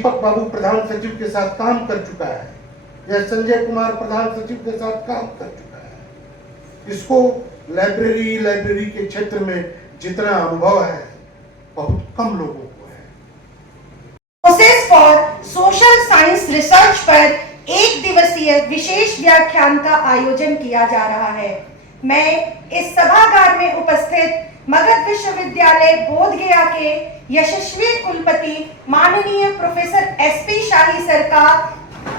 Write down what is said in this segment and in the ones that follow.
दीपक बाबू प्रधान सचिव के साथ काम कर चुका है या संजय कुमार प्रधान सचिव के साथ काम कर चुका है। इसको लाइब्रेरी के क्षेत्र में जितना अनुभव है बहुत कम लोगों को है। Process for social science research पर एक दिवसीय विशेष व्याख्यान का आयोजन किया जा रहा है। मैं इस सभागार में उपस्थित मगध विश्वविद्यालय बोधगया के यशस्वी कुलपति माननीय प्रोफेसर एसपी शाही सर का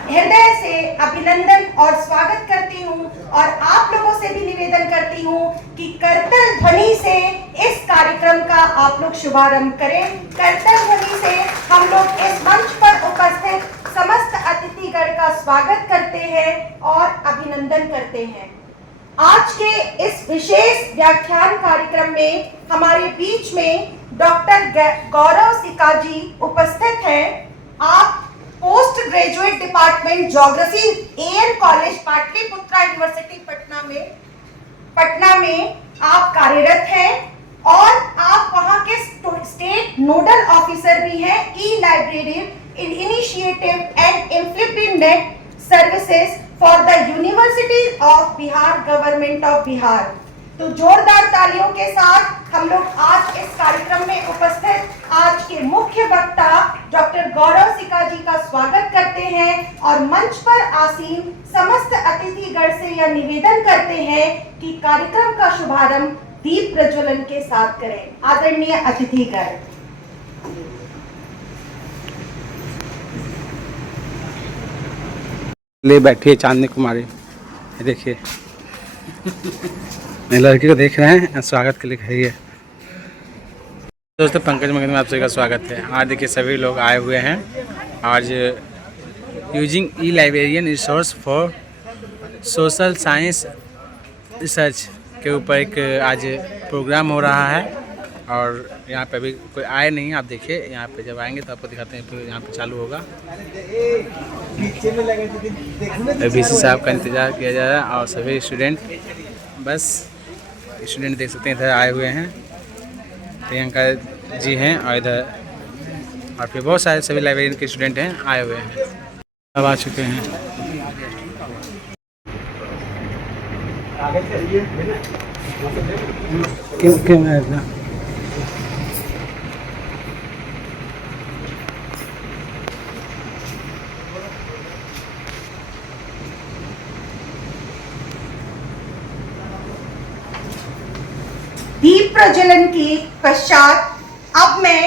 हृदय से अभिनंदन और स्वागत करती हूं और आप लोगों से भी निवेदन करती हूं कि करतल ध्वनि से इस कार्यक्रम का आप लोग शुभारंभ करें। करतल ध्वनि से हम लोग इस मंच पर उपस्थित समस्त अतिथिगण का स्वागत करते हैं और अभिनंदन करते हैं। आज के इस विशेष व्याख्यान कार्यक्रम में हमारे बीच में डॉक्टर गौरव सिका जी उपस्थित हैं। आप post graduate department geography AN college Pataliputra university Patna में आप कार्यरत हैं और आप वहां के स्टेट नोडल ऑफिसर भी हैं e library initiative and INFLIBNET services for the university of Bihar government of Bihar. तो जोरदार तालियों के साथ हम लोग आज इस कार्यक्रम में उपस्थित आज के मुख्य वक्ता डॉक्टर गौरव सिका जी का स्वागत करते हैं और मंच पर आसीन समस्त अतिथिगण से यह निवेदन करते हैं कि कार्यक्रम का शुभारंभ दीप प्रज्वलन के साथ करें। आदरणीय अतिथिगण, ले बैठिए चांदनी कुमारी, देखिए लड़की को देख रहे हैं, स्वागत के लिए खड़ी है। दोस्तों पंकज मगध में आप सभी का स्वागत है। आज देखिए सभी लोग आए हुए हैं। आज using E librarian resource for social science research के ऊपर एक आज प्रोग्राम हो रहा है और यहाँ पे अभी कोई आए नहीं। आप देखिए यहाँ पे जब आएंगे तो आपको दिखाते हैं। फिर यहाँ पे चालू होगा। वीसी साहब का इंतज़ार किया जा रहा है और सभी स्टूडेंट देख सकते हैं इधर आए हुए हैं। प्रियंका जी हैं और इधर और फिर बहुत सारे सभी लाइब्रेरी के स्टूडेंट हैं आए हुए हैं। अब आ चुके हैं। क्यों दीप प्रज्वलन के पश्चात अब मैं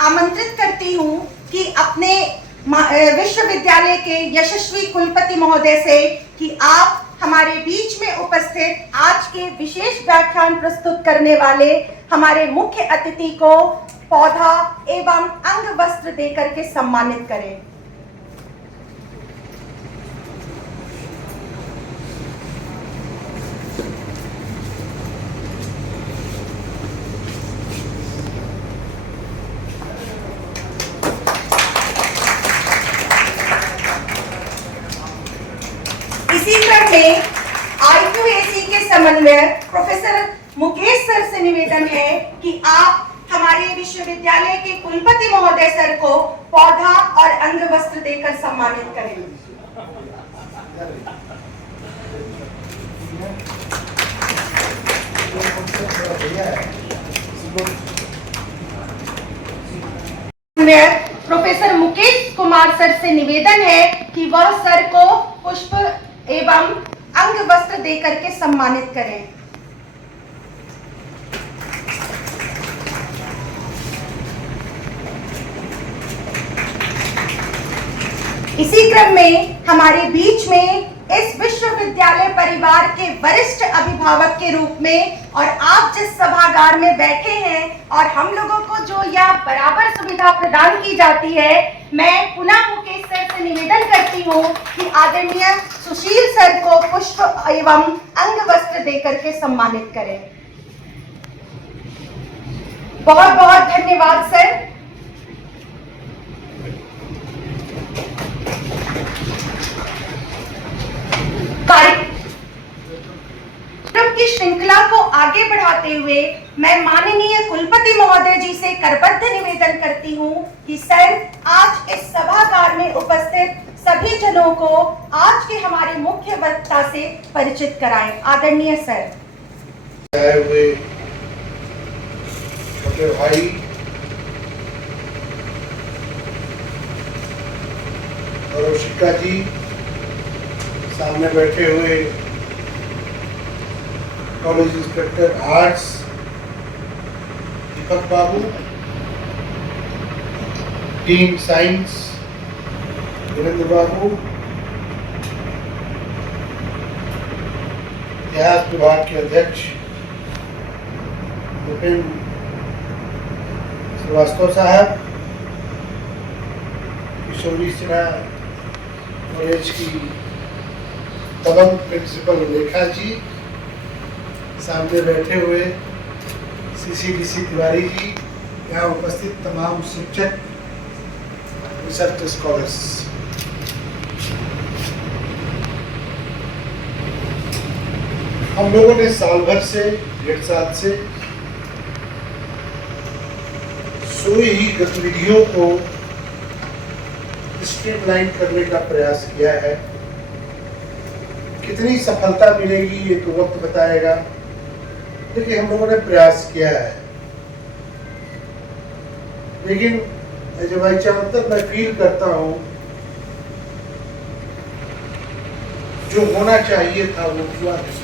आमंत्रित करती हूं कि अपने विश्वविद्यालय के यशस्वी कुलपति महोदय से कि आप हमारे बीच में उपस्थित आज के विशेष व्याख्यान प्रस्तुत करने वाले हमारे मुख्य अतिथि को पौधा एवं अंग वस्त्र देकर के सम्मानित करें। इसी क्रम में IQAC के समन्वयक प्रोफेसर मुकेश सर से निवेदन है कि आप हमारे विश्वविद्यालय के कुलपति महोदय सर को पौधा और अंग वस्त्र देकर सम्मानित करें। प्रोफेसर मुकेश कुमार सर से निवेदन है कि वह सर को पुष्प एवं अंग वस्त्र देकर के सम्मानित करें। इसी क्रम में हमारे बीच में इस विश्वविद्यालय परिवार के वरिष्ठ अभिभावक के रूप में और आप जिस सभागार में बैठे हैं और हम लोगों को जो यह बराबर सुविधा प्रदान की जाती है, मैं पुनः मुकेश सर से निवेदन करती हूं कि आदरणीय सुशील सर को पुष्प एवं अंग वस्त्र देकर के सम्मानित करें। बहुत बहुत धन्यवाद सर। कार्यक्रम की श्रृंखला को आगे आगे बढ़ाते हुए मैं माननीय कुलपति महोदय जी से करबद्ध निवेदन करती हूं कि सर आज इस सभागार में उपस्थित सभी जनों को आज के हमारे मुख्य वक्ता से परिचित कराएं। आदरणीय सर। आए हुए छोटे भाई, गौरवशिका जी, सामने बैठे हुए कॉलेज इंस्पेक्टर आर्ट्स दीपक बाबू, डीन साइंस वीरेंद्र बाबू, इतिहास विभाग के अध्यक्ष विपिन श्रीवास्तव साहब, किशोरी सिन्हा कॉलेज की दबंग प्रिंसिपल रेखा जी, सामने बैठे हुए CCDC तिवारी जी, यहाँ उपस्थित तमाम शिक्षक, रिसर्च स्कॉलर्स, हम लोगों ने साल भर से, 1.5 साल से सोई ही गतिविधियों को स्ट्रीमलाइन करने का प्रयास किया है। कितनी सफलता मिलेगी ये तो वक्त बताएगा, लेकिन हम लोगों ने प्रयास किया है। लेकिन जब भाई तक मैं फील करता हूं जो होना चाहिए था वो हुआ नहीं,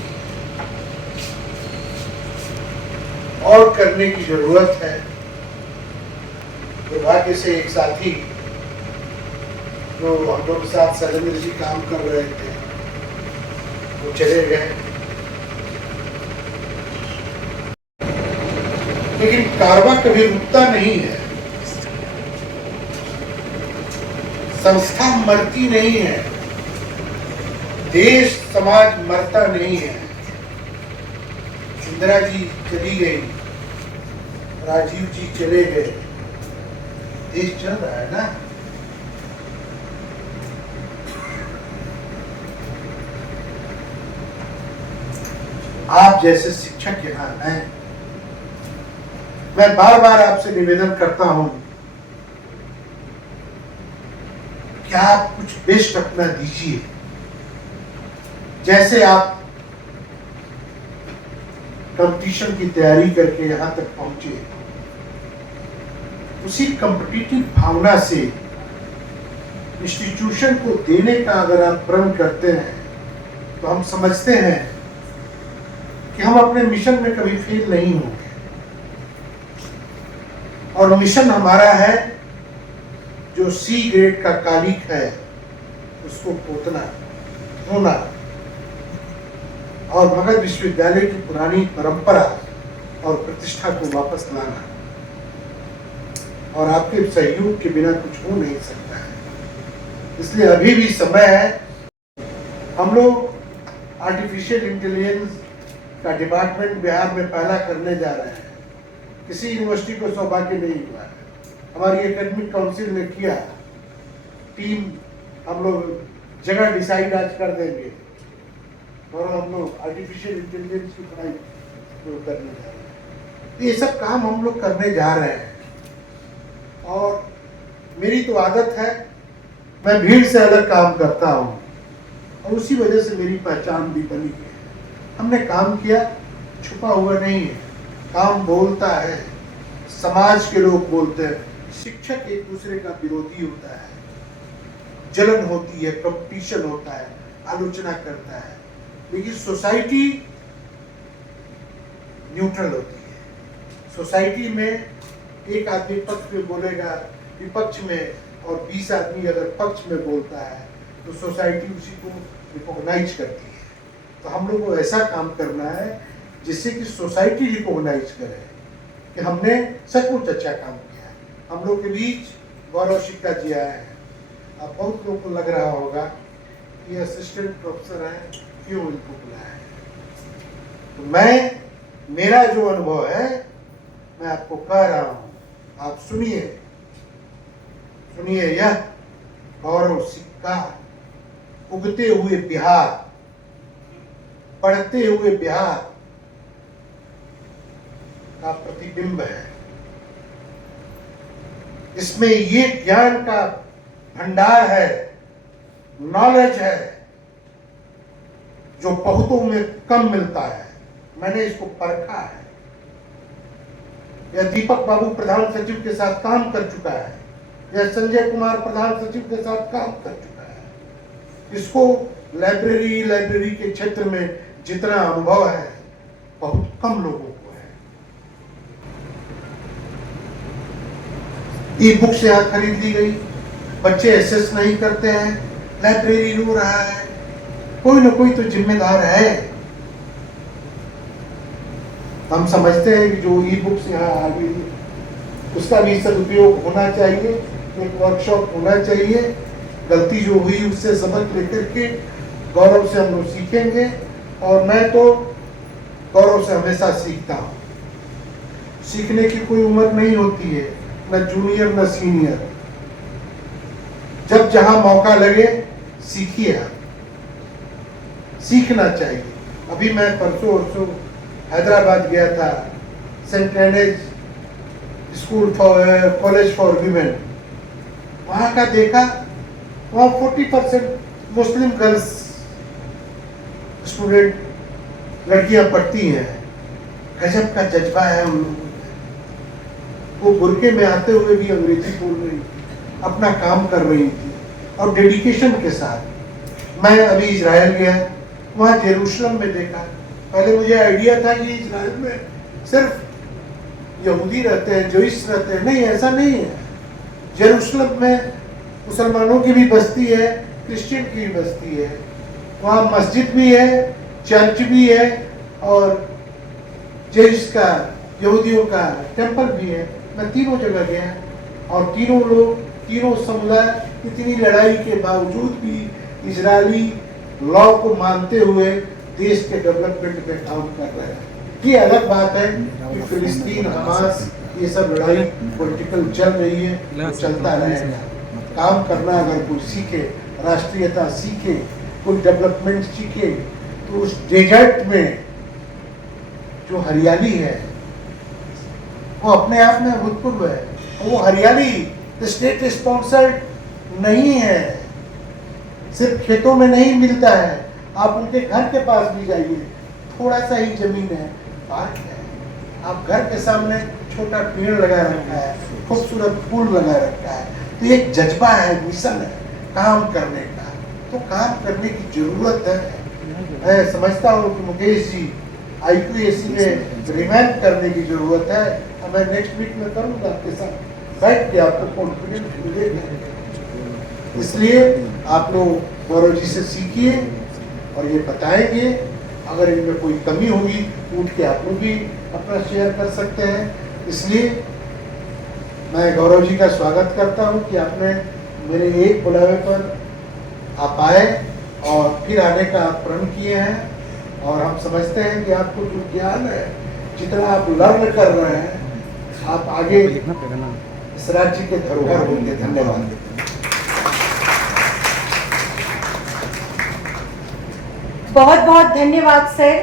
और करने की जरूरत है। दुर्भाग्य से एक साथी जो हम लोग के साथ शैलेंद्र जी काम कर रहे थे वो चले गए, लेकिन कारवां कभी रुकता नहीं है, संस्था मरती नहीं है, देश समाज मरता नहीं है। इंदिरा जी चली गई, राजीव जी चले गए, देश चल रहा है ना। आप जैसे शिक्षक यहाँ हैं, मैं बार बार आपसे निवेदन करता हूं कि आप कुछ बेस्ट अपना दीजिए। जैसे आप कंपटीशन की तैयारी करके यहां तक पहुंचे, उसी कॉम्पिटिटिव भावना से इंस्टीट्यूशन को देने का अगर आप प्रण करते हैं तो हम समझते हैं कि हम अपने मिशन में कभी फेल नहीं होंगे। और मिशन हमारा है जो C ग्रेड का कालिक है उसको पोतना, धोना और मगध विश्वविद्यालय की पुरानी परंपरा और प्रतिष्ठा को वापस लाना। और आपके सहयोग के बिना कुछ हो नहीं सकता है, इसलिए अभी भी समय है। हम लोग आर्टिफिशियल इंटेलिजेंस का डिपार्टमेंट बिहार में पहला करने जा रहे हैं। किसी यूनिवर्सिटी को सौभाग्य नहीं हुआ है, हमारी एकेडमिक काउंसिल ने किया, टीम हम लोग जगह डिसाइड आज कर देंगे और हम लोग आर्टिफिशियल इंटेलिजेंस की पढ़ाई करने जा रहे हैं। ये सब काम हम लोग करने जा रहे हैं और मेरी तो आदत है, मैं भीड़ से अलग काम करता हूँ और उसी वजह से मेरी पहचान भी बनी है। हमने काम किया, छुपा हुआ नहीं है, काम बोलता है, समाज के लोग बोलते हैं। शिक्षक एक दूसरे का विरोधी होता है, जलन होती है, कंपटीशन होता है, आलोचना करता है, लेकिन सोसाइटी न्यूट्रल होती है। सोसाइटी में एक आदमी पक्ष में बोलेगा विपक्ष में और 20 आदमी अगर पक्ष में बोलता है तो सोसाइटी उसी को रिकॉग्नाइज करती है। तो हम लोग को ऐसा काम करना है जिससे कि सोसाइटी रिकॉग्नाइज करे कि हमने सचमुच अच्छा काम किया है। हम लोग के बीच गौरवशिका जी आए हैं। अब बहुत लोगों को लग रहा होगा कि असिस्टेंट प्रोफेसर हैं, क्यों इनको बुलाया है। तो मेरा जो अनुभव है मैं आपको कह रहा हूँ, आप सुनिए। यह गौरव सिक्का उगते हुए बिहार, बढ़ते हुए बिहार, का प्रतिबिंब है। इसमें ये ज्ञान का भंडार है, नॉलेज है, जो बहुतों में कम मिलता है। मैंने इसको परखा है। यह दीपक बाबू प्रधान सचिव के साथ काम कर चुका है, यह संजय कुमार प्रधान सचिव के साथ काम कर चुका है। इसको लाइब्रेरी के क्षेत्र में जितना अनुभव है, बहुत कम लोगों को है। ई बुक्स यहाँ खरीद ली गई, बच्चे एक्सेस नहीं करते हैं, लाइब्रेरी रो रहा है। कोई ना कोई तो जिम्मेदार है। हम समझते हैं कि जो ई बुक्स यहाँ आ गई, उसका भी सदुपयोग होना चाहिए, एक वर्कशॉप होना चाहिए। गलती जो हुई उससे सबक लेकर के गौरव से हम लोग सीखेंगे। और मैं तो गौरव से हमेशा सीखता हूँ। सीखने की कोई उम्र नहीं होती है, न जूनियर न सीनियर। जब जहां मौका लगे सीखिए, आप सीखना चाहिए। अभी मैं परसों हैदराबाद गया था, Saint Ann's school for college for women. वहां का देखा, वहां 40% मुस्लिम गर्ल्स स्टूडेंट लड़कियां पढ़ती हैं। गजब का जज्बा है उन लोगों में। वो बुरके में आते हुए भी अंग्रेजी बोल रही थी, अपना काम कर रही थी और डेडिकेशन के साथ। मैं अभी इजराइल गया, वहाँ जेरूशलम में देखा। पहले मुझे आइडिया था कि इजराइल में सिर्फ यहूदी रहते हैं, जोइश रहते हैं। नहीं, ऐसा नहीं है। जेरूशलम में मुसलमानों की भी बस्ती है, क्रिश्चियन की भी बस्ती है। वहाँ मस्जिद भी है, चर्च भी है और जेरूस का, यहूदियों का टेंपल भी है। मैं तीनों जगह गया और तीनों लोग, तीनों समुदाय इतनी लड़ाई के बावजूद भी इजरायली लॉ को मानते हुए देश के डेवलपमेंट में काम कर रहे हैं। ये अलग बात है कि फिलिस्तीन, हमास, ये सब लड़ाई पॉलिटिकल चल रही है, तो चलता रहेगा। काम करना अगर कोई सीखे, राष्ट्रीयता सीखे, कोई डेवलपमेंट सीखे, तो उस डेजर्ट में जो हरियाली है वो अपने आप में अभूतपूर्व है। वो हरियाली स्टेट स्पॉन्सर्ड नहीं है, सिर्फ खेतों में नहीं मिलता है। आप उनके घर के पास भी जाइए, थोड़ा सा ही जमीन है, पार्क है, आप घर के सामने छोटा पेड़ लगा रखा है, खूबसूरत फूल लगा रखा है। तो एक जज्बा है, मिशन है काम करने का। तो काम करने की जरूरत है। मैं समझता हूँ कि मुकेश जी IQAC में रिवैम्प करने की जरूरत है। और मैं नेक्स्ट वीक में करूँगा आपके साथ बैठ के, आपको कॉन्फिडेंस मिलेगा। इसलिए आप लोग गौरव जी से सीखिए और ये बताएंगे। अगर इनमें कोई कमी होगी तो उठ के आप लोग भी अपना शेयर कर सकते हैं। इसलिए मैं गौरव जी का स्वागत करता हूँ कि आपने मेरे एक बुलावे पर आप आए और फिर आने का प्रण किए हैं। और हम समझते हैं कि आपको जो ज्ञान है, जितना आप लर्न कर रहे हैं, आप आगे इस राज्य के धरोहर होंगे। धन्यवाद। बहुत बहुत धन्यवाद सर।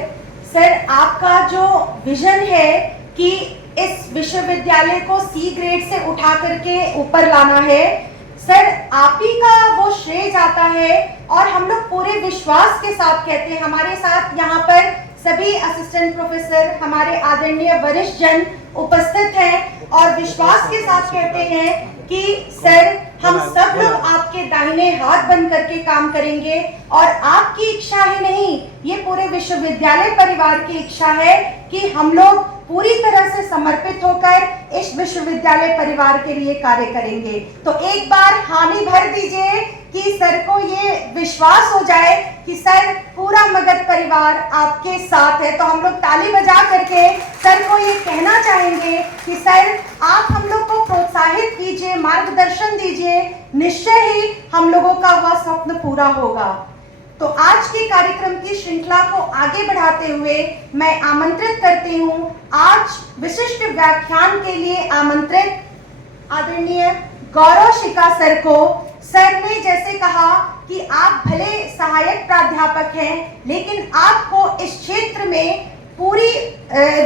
सर, आपका जो विजन है कि इस विश्वविद्यालय को C ग्रेड से उठा करके ऊपर लाना है, सर आप ही का वो श्रेय जाता है। और हम लोग पूरे विश्वास के साथ कहते हैं, हमारे साथ यहाँ पर सभी असिस्टेंट प्रोफेसर, हमारे आदरणीय वरिष्ठ जन उपस्थित हैं और विश्वास के साथ कहते हैं कि सर हम सब लोग आपके दाहिने हाथ बन करके काम करेंगे। और आपकी इच्छा ही नहीं, ये पूरे विश्वविद्यालय परिवार की इच्छा है कि हम लोग पूरी तरह से समर्पित होकर इस विश्वविद्यालय परिवार के लिए कार्य करेंगे। तो एक बार हामी भर दीजिए कि सर को ये विश्वास हो जाए कि सर पूरा मगध परिवार आपके साथ है। तो हम लोग ताली बजा करके सर को ये कहना चाहेंगे कि सर आप हम लोग को प्रोत्साहित कीजिए, मार्गदर्शन दीजिए, निश्चय ही हम लोगों का वह स्वप्न पूरा होगा। तो आज के कार्यक्रम की श्रृंखला को आगे बढ़ाते हुए मैं आमंत्रित करती हूं आज विशिष्ट व्याख्यान के लिए आमंत्रित आदरणीय गौरव शिका सर को। सर ने जैसे कहा कि आप भले सहायक प्राध्यापक हैं, लेकिन आपको इस क्षेत्र में पूरी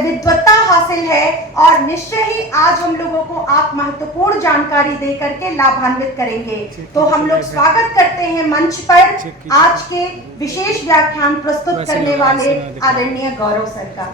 विद्वत्ता हासिल है और निश्चय ही आज हम लोगों को आप महत्वपूर्ण जानकारी दे करके लाभान्वित करेंगे। तो हम लोग स्वागत करते हैं मंच पर आज के विशेष व्याख्यान प्रस्तुत करने वाले आदरणीय गौरव सर का।